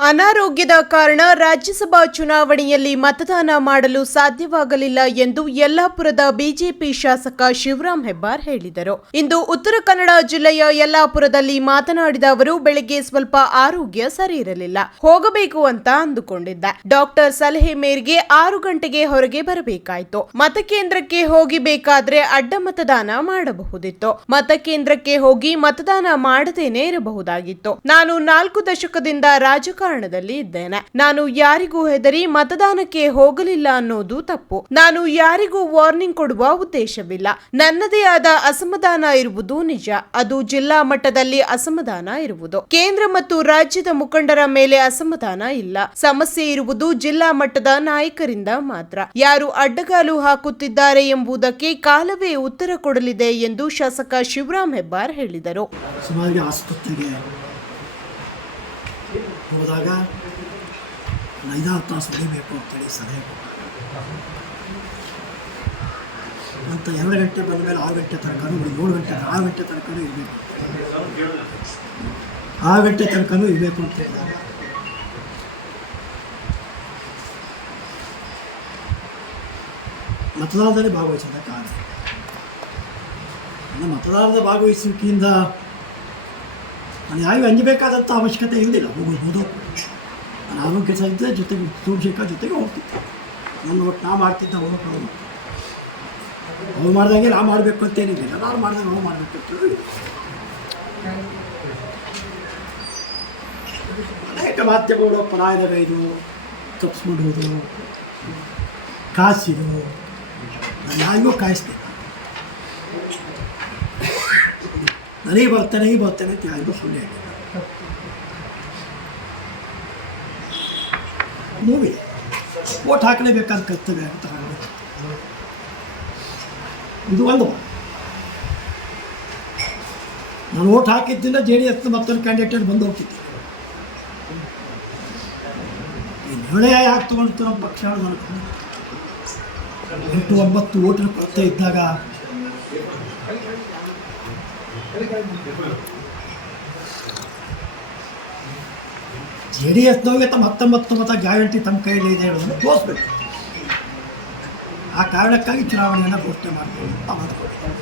ಅನಾರೋಗ್ಯದ ಕಾರಣ ರಾಜ್ಯಸಭಾ ಚುನಾವಣೆಯಲ್ಲಿ ಮತದಾನ ಮಾಡಲು ಸಾಧ್ಯವಾಗಲಿಲ್ಲ ಎಂದು ಯಲ್ಲಾಪುರದ ಬಿಜೆಪಿ ಶಾಸಕ ಶಿವರಾಮ್ ಹೆಬ್ಬಾರ್ ಹೇಳಿದರು. ಇಂದು ಉತ್ತರ ಕನ್ನಡ ಜಿಲ್ಲೆಯ ಯಲ್ಲಾಪುರದಲ್ಲಿ ಮಾತನಾಡಿದ ಅವರು, ಬೆಳಗ್ಗೆ ಸ್ವಲ್ಪ ಆರೋಗ್ಯ ಸರಿ ಇರಲಿಲ್ಲ, ಹೋಗಬೇಕು ಅಂತ ಅಂದುಕೊಂಡಿದ್ದೆ. ಡಾಕ್ಟರ್ ಸಲಹೆ ಮೇರೆಗೆ 6 ಗಂಟೆಗೆ ಹೊರಗೆ ಬರಬೇಕಾಯಿತು. ಮತಕೇಂದ್ರಕ್ಕೆ ಹೋಗಿಬೇಕಾದ್ರೆ ಅಡ್ಡ ಮತದಾನ ಮಾಡಬಹುದಿತ್ತು. ಮತಕೇಂದ್ರಕ್ಕೆ ಹೋಗಿ ಮತದಾನ ಮಾಡದೇನೆ ಇರಬಹುದಾಗಿತ್ತು. ನಾನು 4 ದಶಕದಿಂದ ರಾಜಕಾರಣದಲ್ಲಿ ಇದ್ದೇನೆ. ನಾನು ಯಾರಿಗೂ ಹೆದರಿ ಮತದಾನಕ್ಕೆ ಹೋಗಲಿಲ್ಲ ಅನ್ನೋದು ತಪ್ಪು. ನಾನು ಯಾರಿಗೂ ವಾರ್ನಿಂಗ್ ಕೊಡುವ ಉದ್ದೇಶವಿಲ್ಲ. ನನ್ನದೇ ಆದ ಅಸಮಾಧಾನ ಇರುವುದು ನಿಜ. ಅದು ಜಿಲ್ಲಾ ಮಟ್ಟದಲ್ಲಿ ಅಸಮಾಧಾನ ಇರುವುದು. ಕೇಂದ್ರ ಮತ್ತು ರಾಜ್ಯದ ಮುಖಂಡರ ಮೇಲೆ ಅಸಮಾಧಾನ ಇಲ್ಲ. ಸಮಸ್ಯೆ ಇರುವುದು ಜಿಲ್ಲಾ ಮಟ್ಟದ ನಾಯಕರಿಂದ ಮಾತ್ರ. ಯಾರು ಅಡ್ಡಗಾಲು ಹಾಕುತ್ತಿದ್ದಾರೆ ಎಂಬುದಕ್ಕೆ ಕಾಲವೇ ಉತ್ತರ ಕೊಡಲಿದೆ ಎಂದು ಶಾಸಕ ಶಿವರಾಮ್ ಹೆಬ್ಬಾರ್ ಹೇಳಿದರು. ಹೋದಾಗ 5-6 ತಾಸು ಉಳಿಬೇಕು ಅಂತೇಳಿ ಸಲಹೆ ಅಂತ 2 ಗಂಟೆ ಬಂದ ಮೇಲೆ 6 ಗಂಟೆ ತನಕನೂ 7 ಗಂಟೆ 6 ಗಂಟೆ ತನಕನೂ ಇರಬೇಕು 6 ಗಂಟೆ ತನಕನೂ ಇರಬೇಕು ಅಂತ ಹೇಳಿದಾಗ ಮತದಾನದಲ್ಲಿ ಭಾಗವಹಿಸಿದ ಕಾರಣ ಮತದಾನದ ಭಾಗವಹಿಸುವಿಕೆಯಿಂದ ನಾನು ಯಾರಿಗೂ ಅಂಜಬೇಕಾದಂಥ ಅವಶ್ಯಕತೆ ಇರಲಿಲ್ಲ. ಹೋಗೋದು ನಾನು ಆರೋಗ್ಯ ಸಹಿತ ಜೊತೆಗೆ ಸೋಮಶೇಖರ್ ಜೊತೆಗೆ ಹೋಗ್ತಿದ್ದೆ. ನನ್ನ ಒಟ್ಟು ನಾ ಮಾಡ್ತಿದ್ದೆ, ಹೋಗೋದು ಅವ್ರು ಮಾಡ್ದಂಗೆ ನಾವು ಮಾಡಬೇಕು ಅಂತೇನಿಲ್ಲ. ನಾನು ಮಾಡ್ದಂಗೆ ನಾವು ಮಾಡಬೇಕು ಅಂತ ಅನೇಕ ಮಾಧ್ಯಮಗಳು ಪರಾಯದ ಗೈದು ತಪ್ಪಿಸ್ಕೊಂಡು ಕಾಸಿದು ನಾನು ಯಾರಿಗೂ ಕಾಯಿಸ್ಬೇಕು. ನನಗೆ ಬರ್ತೇನೆ ಅಂತ ಯಾರಿಗೂ ಸುಳ್ಳು ಹೇಳಿಲ್ಲ. ಮೂವಿ ಓಟ್ ಹಾಕಲೇಬೇಕಾದ ಕರ್ತವ್ಯ ಅಂತ ಇದು ಒಂದು. ನಾನು ಓಟ್ ಹಾಕಿದ್ದಿಂದ JDS ಮತ್ತೊಂದು ಕ್ಯಾಂಡಿಡೇಟ್ ಬಂದು ಹೋಗ್ತಿದ್ದೆ. ಈ ನಿರ್ಣಯ ಯಾಕೆ ತೊಗೊಂಡು ನಮ್ಮ ಪಕ್ಷ 8-9 ಓಟಿನ ಕೊರತೆ ಇದ್ದಾಗ JDSನವ್ರಿಗೆ ತಮ್ಮ 19 ಮತ ಗ್ಯಾರಂಟಿ ತಮ್ಮ ಕೈಯಲ್ಲಿ ಇದೆ ಹೇಳೋದನ್ನು ತೋರಿಸ್ಬೇಕು. ಆ ಕಾರಣಕ್ಕಾಗಿ ಚುನಾವಣೆಯನ್ನು ಘೋಷಣೆ ಮಾಡಬೇಕು ಅಂತ ಮಾತುಕೊಳ್ತಾರೆ.